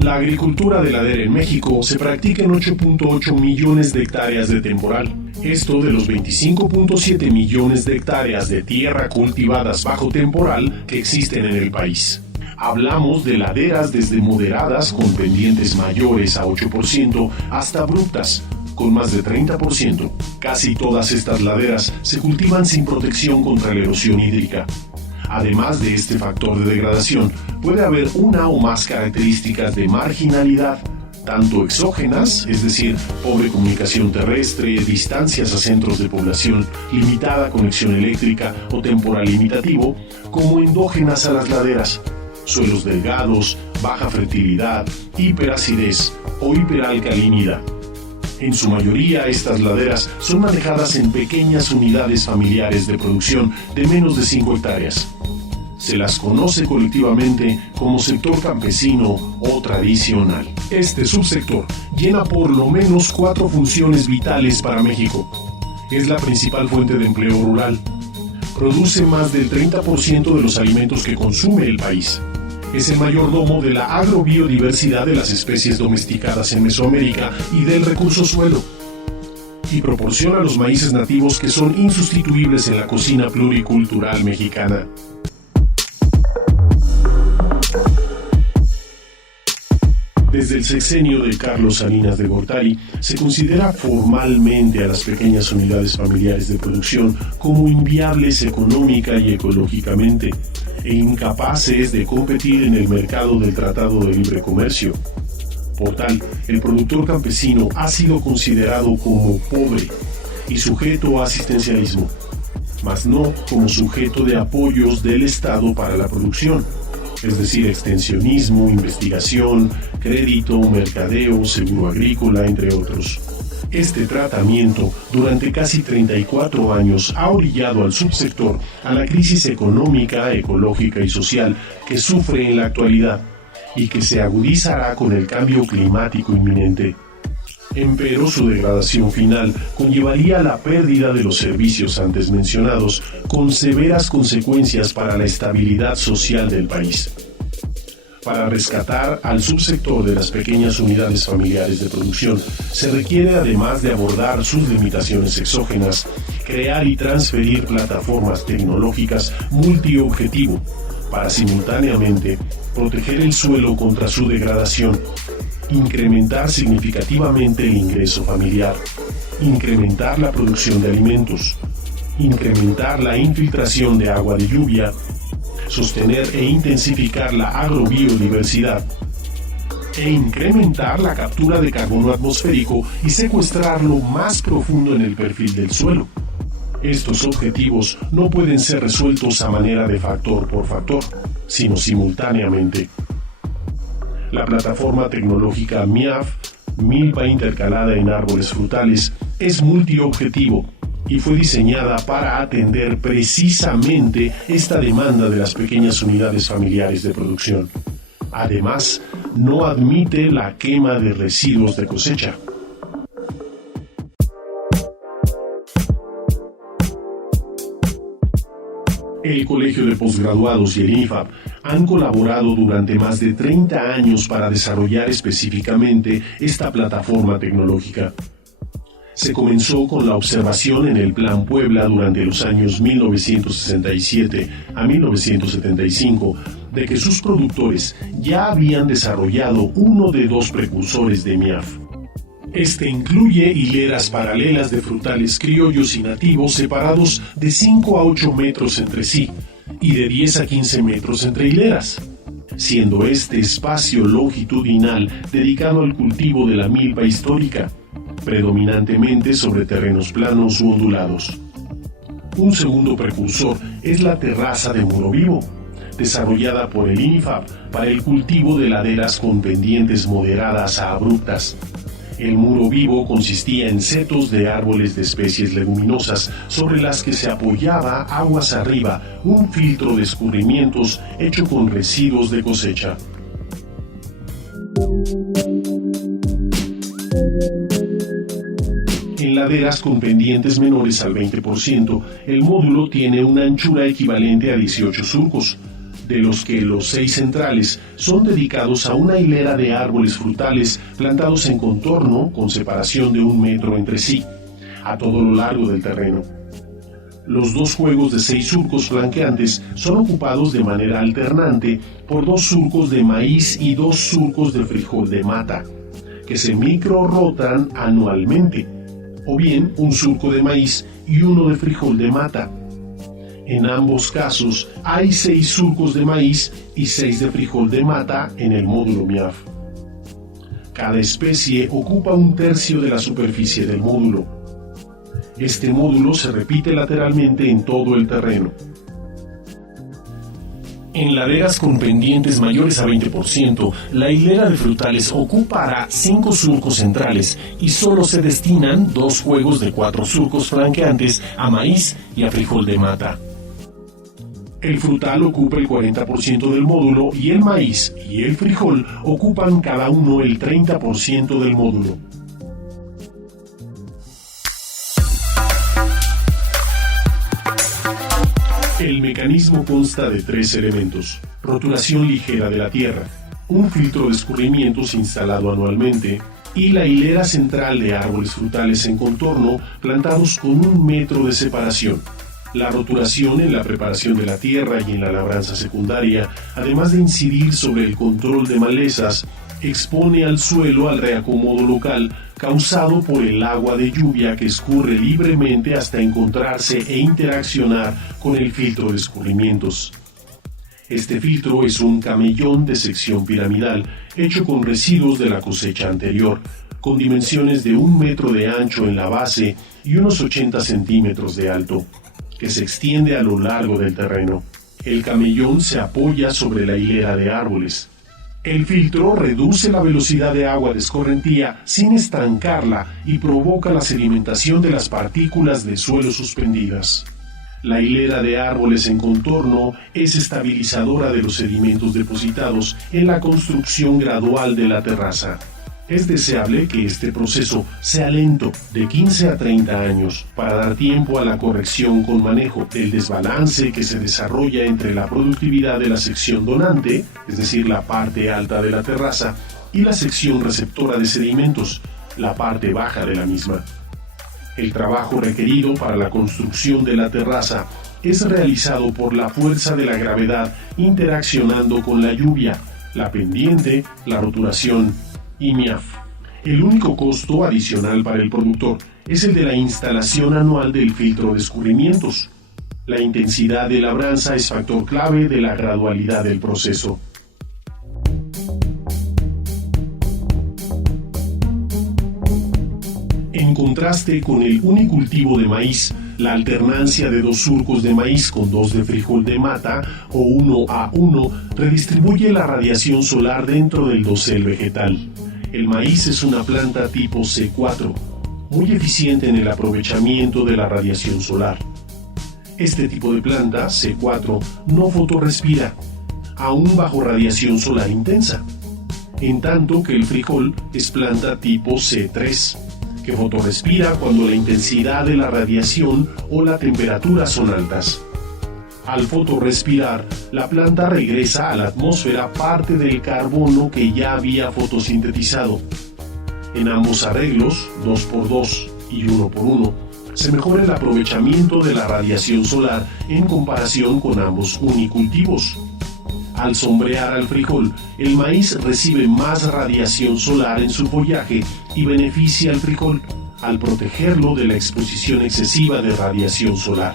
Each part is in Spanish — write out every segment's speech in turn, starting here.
La agricultura de ladera en México se practica en 8.8 millones de hectáreas de temporal. Esto de los 25.7 millones de hectáreas de tierra cultivadas bajo temporal que existen en el país. Hablamos de laderas desde moderadas con pendientes mayores a 8% hasta abruptas, con más de 30%. Casi todas estas laderas se cultivan sin protección contra la erosión hídrica. Además de este factor de degradación, puede haber una o más características de marginalidad, tanto exógenas, es decir, pobre comunicación terrestre, distancias a centros de población, limitada conexión eléctrica o temporal limitativo, como endógenas a las laderas, suelos delgados, baja fertilidad, hiperacidez o hiperalcalinidad. En su mayoría, estas laderas son manejadas en pequeñas unidades familiares de producción de menos de 5 hectáreas. Se las conoce colectivamente como sector campesino o tradicional. Este subsector llena por lo menos 4 funciones vitales para México. Es la principal fuente de empleo rural. Produce más del 30% de los alimentos que consume el país. Es el mayordomo de la agrobiodiversidad de las especies domesticadas en Mesoamérica y del recurso suelo. Y proporciona los maíces nativos que son insustituibles en la cocina pluricultural mexicana. Desde el sexenio de Carlos Salinas de Gortari, se considera formalmente a las pequeñas unidades familiares de producción como inviables económica y ecológicamente, e incapaces de competir en el mercado del Tratado de Libre Comercio. Por tal, el productor campesino ha sido considerado como pobre y sujeto a asistencialismo, mas no como sujeto de apoyos del Estado para la producción, es decir, extensionismo, investigación, crédito, mercadeo, seguro agrícola, entre otros. Este tratamiento, durante casi 34 años, ha orillado al subsector a la crisis económica, ecológica y social que sufre en la actualidad y que se agudizará con el cambio climático inminente. Empero, su degradación final conllevaría la pérdida de los servicios antes mencionados, con severas consecuencias para la estabilidad social del país. Para rescatar al subsector de las pequeñas unidades familiares de producción, se requiere, además de abordar sus limitaciones exógenas, crear y transferir plataformas tecnológicas multiobjetivo para simultáneamente proteger el suelo contra su degradación, incrementar significativamente el ingreso familiar, incrementar la producción de alimentos, incrementar la infiltración de agua de lluvia, sostener e intensificar la agrobiodiversidad e incrementar la captura de carbono atmosférico y secuestrarlo más profundo en el perfil del suelo. Estos objetivos no pueden ser resueltos a manera de factor por factor, sino simultáneamente. La plataforma tecnológica MIAF, milpa intercalada en árboles frutales, es multiobjetivo y fue diseñada para atender precisamente esta demanda de las pequeñas unidades familiares de producción. Además, no admite la quema de residuos de cosecha. El Colegio de Postgraduados y el INIFAP han colaborado durante más de 30 años para desarrollar específicamente esta plataforma tecnológica. Se comenzó con la observación en el Plan Puebla durante los años 1967 a 1975 de que sus productores ya habían desarrollado uno de 2 precursores de MIAF. Este incluye hileras paralelas de frutales criollos y nativos separados de 5 a 8 metros entre sí y de 10 a 15 metros entre hileras, siendo este espacio longitudinal dedicado al cultivo de la milpa histórica, predominantemente sobre terrenos planos u ondulados. Un segundo precursor es la terraza de muro vivo, desarrollada por el INIFAP para el cultivo de laderas con pendientes moderadas a abruptas. El muro vivo consistía en setos de árboles de especies leguminosas sobre las que se apoyaba aguas arriba un filtro de escurrimientos hecho con residuos de cosecha. En laderas con pendientes menores al 20%, el módulo tiene una anchura equivalente a 18 surcos, de los que los 6 centrales son dedicados a una hilera de árboles frutales plantados en contorno con separación de 1 metro entre sí, a todo lo largo del terreno. Los 2 juegos de 6 surcos flanqueantes son ocupados de manera alternante por 2 surcos de maíz y 2 surcos de frijol de mata, que se micro-rotan anualmente, o bien un surco de maíz y uno de frijol de mata. En ambos casos hay 6 surcos de maíz y 6 de frijol de mata en el módulo MIAF. Cada especie ocupa 1/3 de la superficie del módulo. Este módulo se repite lateralmente en todo el terreno. En laderas con pendientes mayores a 20%, la hilera de frutales ocupará 5 surcos centrales y solo se destinan 2 juegos de 4 surcos flanqueantes a maíz y a frijol de mata. El frutal ocupa el 40% del módulo y el maíz y el frijol ocupan cada uno el 30% del módulo. El mecanismo consta de 3 elementos: roturación ligera de la tierra, un filtro de escurrimientos instalado anualmente y la hilera central de árboles frutales en contorno plantados con 1 metro de separación. La roturación en la preparación de la tierra y en la labranza secundaria, además de incidir sobre el control de malezas, expone al suelo al reacomodo local causado por el agua de lluvia que escurre libremente hasta encontrarse e interaccionar con el filtro de escurrimientos. Este filtro es un camellón de sección piramidal hecho con residuos de la cosecha anterior, con dimensiones de 1 metro de ancho en la base y unos 80 centímetros de alto, que se extiende a lo largo del terreno. El camellón se apoya sobre la hilera de árboles. El filtro reduce la velocidad de agua de escorrentía sin estancarla y provoca la sedimentación de las partículas de suelo suspendidas. La hilera de árboles en contorno es estabilizadora de los sedimentos depositados en la construcción gradual de la terraza. Es deseable que este proceso sea lento, de 15 a 30 años, para dar tiempo a la corrección con manejo del desbalance que se desarrolla entre la productividad de la sección donante, es decir, la parte alta de la terraza, y la sección receptora de sedimentos, la parte baja de la misma. El trabajo requerido para la construcción de la terraza es realizado por la fuerza de la gravedad interaccionando con la lluvia, la pendiente, la roturación y MIAF. El único costo adicional para el productor es el de la instalación anual del filtro de escurrimientos. La intensidad de labranza es factor clave de la gradualidad del proceso. En contraste con el unicultivo de maíz, la alternancia de 2 surcos de maíz con 2 de frijol de mata o 1-a-1 redistribuye la radiación solar dentro del dosel vegetal. El maíz es una planta tipo C4, muy eficiente en el aprovechamiento de la radiación solar. Este tipo de planta, C4, no fotorrespira, aún bajo radiación solar intensa, en tanto que el frijol es planta tipo C3, que fotorrespira cuando la intensidad de la radiación o la temperatura son altas. Al fotorrespirar, la planta regresa a la atmósfera parte del carbono que ya había fotosintetizado. En ambos arreglos, 2x2 y 1x1, se mejora el aprovechamiento de la radiación solar en comparación con ambos unicultivos. Al sombrear al frijol, el maíz recibe más radiación solar en su follaje y beneficia al frijol al protegerlo de la exposición excesiva de radiación solar.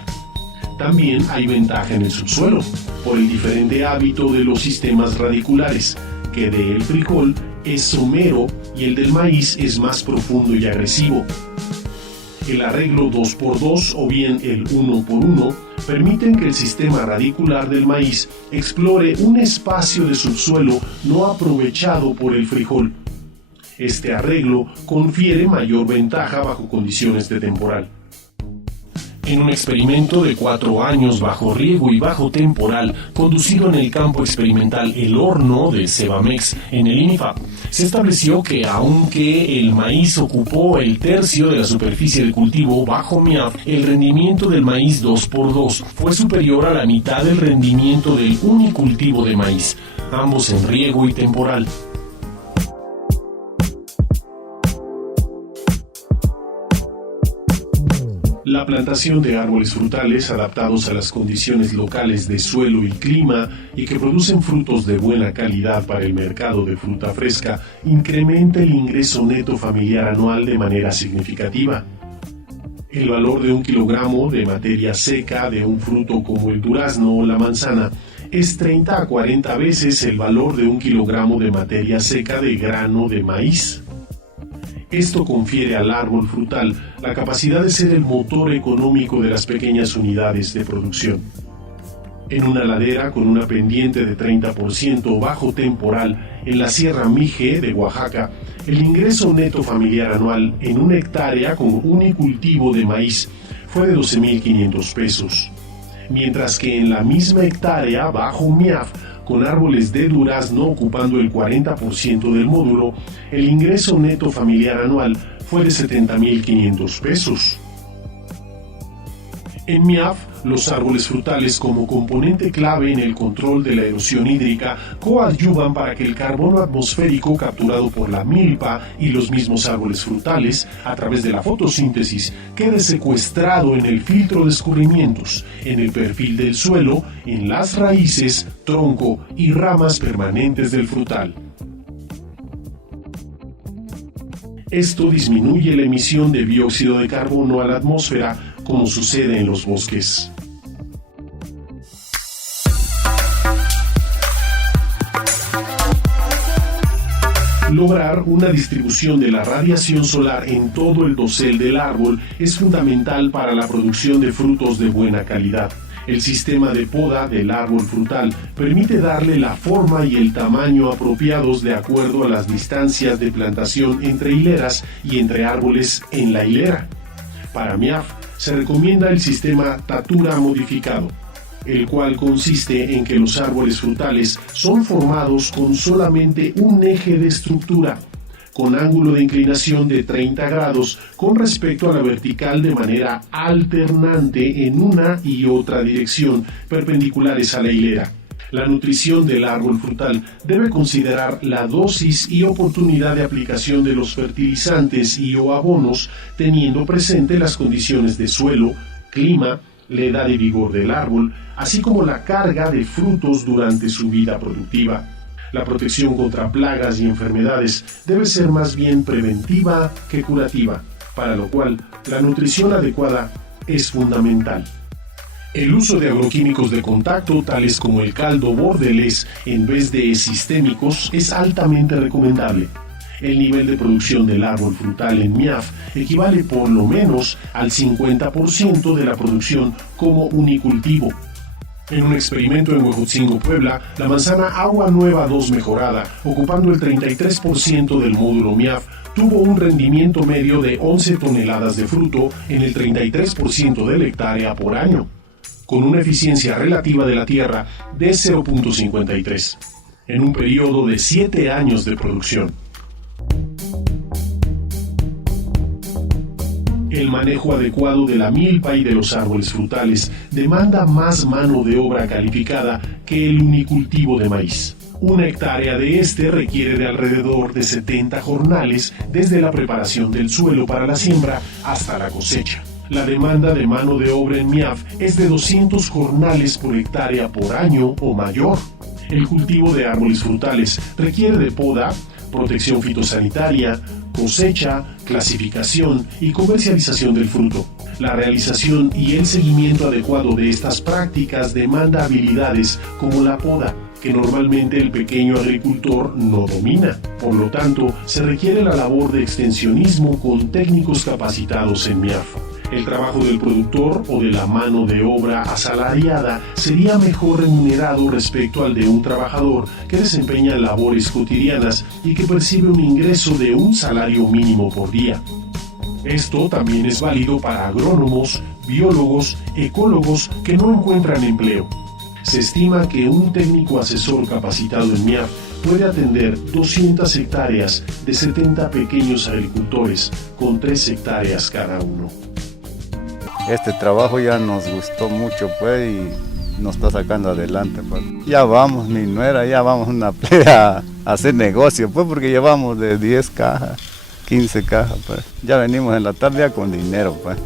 También hay ventaja en el subsuelo, por el diferente hábito de los sistemas radiculares, que del frijol es somero y el del maíz es más profundo y agresivo. El arreglo 2x2 o bien el 1x1 permiten que el sistema radicular del maíz explore un espacio de subsuelo no aprovechado por el frijol. Este arreglo confiere mayor ventaja bajo condiciones de temporal. En un experimento de 4 años bajo riego y bajo temporal, conducido en el campo experimental El Horno de Cebamex en el INIFAP, se estableció que aunque el maíz ocupó el tercio de la superficie de cultivo bajo MIAF, el rendimiento del maíz 2x2 fue superior a la mitad del rendimiento del unicultivo de maíz, ambos en riego y temporal. La plantación de árboles frutales adaptados a las condiciones locales de suelo y clima y que producen frutos de buena calidad para el mercado de fruta fresca incrementa el ingreso neto familiar anual de manera significativa. El valor de 1 kilogramo de materia seca de un fruto como el durazno o la manzana es 30 a 40 veces el valor de 1 kilogramo de materia seca de grano de maíz. Esto confiere al árbol frutal la capacidad de ser el motor económico de las pequeñas unidades de producción. En una ladera con una pendiente de 30% bajo temporal en la Sierra Mije de Oaxaca, el ingreso neto familiar anual en una hectárea con unicultivo de maíz fue de 12,500 pesos, mientras que en la misma hectárea bajo MIAF, con árboles de durazno ocupando el 40% del módulo, el ingreso neto familiar anual fue de 70,500 pesos. En MIAF, los árboles frutales como componente clave en el control de la erosión hídrica coadyuvan para que el carbono atmosférico capturado por la milpa y los mismos árboles frutales a través de la fotosíntesis quede secuestrado en el filtro de escurrimientos, en el perfil del suelo, en las raíces, tronco y ramas permanentes del frutal. Esto disminuye la emisión de dióxido de carbono a la atmósfera, como sucede en los bosques. Lograr una distribución de la radiación solar en todo el dosel del árbol es fundamental para la producción de frutos de buena calidad. El sistema de poda del árbol frutal permite darle la forma y el tamaño apropiados de acuerdo a las distancias de plantación entre hileras y entre árboles en la hilera. Para MIAF se recomienda el sistema Tatura modificado, el cual consiste en que los árboles frutales son formados con solamente un eje de estructura, con ángulo de inclinación de 30 grados con respecto a la vertical de manera alternante en una y otra dirección, perpendiculares a la hilera. La nutrición del árbol frutal debe considerar la dosis y oportunidad de aplicación de los fertilizantes y o abonos, teniendo presente las condiciones de suelo, clima, la edad y vigor del árbol, así como la carga de frutos durante su vida productiva. La protección contra plagas y enfermedades debe ser más bien preventiva que curativa, para lo cual la nutrición adecuada es fundamental. El uso de agroquímicos de contacto, tales como el caldo bordelés en vez de sistémicos, es altamente recomendable. El nivel de producción del árbol frutal en MIAF equivale por lo menos al 50% de la producción como unicultivo. En un experimento en Huejotzingo, Puebla, la manzana Agua Nueva 2 mejorada, ocupando el 33% del módulo MIAF, tuvo un rendimiento medio de 11 toneladas de fruto en el 33% de la hectárea por año, con una eficiencia relativa de la tierra de 0.53, en un periodo de 7 años de producción. El manejo adecuado de la milpa y de los árboles frutales demanda más mano de obra calificada que el unicultivo de maíz. Una hectárea de este requiere de alrededor de 70 jornales desde la preparación del suelo para la siembra hasta la cosecha. La demanda de mano de obra en MIAF es de 200 jornales por hectárea por año o mayor. El cultivo de árboles frutales requiere de poda, protección fitosanitaria, cosecha, clasificación y comercialización del fruto. La realización y el seguimiento adecuado de estas prácticas demanda habilidades como la poda, que normalmente el pequeño agricultor no domina. Por lo tanto, se requiere la labor de extensionismo con técnicos capacitados en MIAF. El trabajo del productor o de la mano de obra asalariada sería mejor remunerado respecto al de un trabajador que desempeña labores cotidianas y que percibe un ingreso de un salario mínimo por día. Esto también es válido para agrónomos, biólogos, ecólogos que no encuentran empleo. Se estima que un técnico asesor capacitado en MIAF puede atender 200 hectáreas de 70 pequeños agricultores con 3 hectáreas cada uno. Este trabajo ya nos gustó mucho, pues, y nos está sacando adelante, pues. Ya vamos, mi nuera, ya vamos una playa a hacer negocio, pues, porque llevamos de 10 cajas, 15 cajas, pues. Ya venimos en la tarde ya con dinero, pues.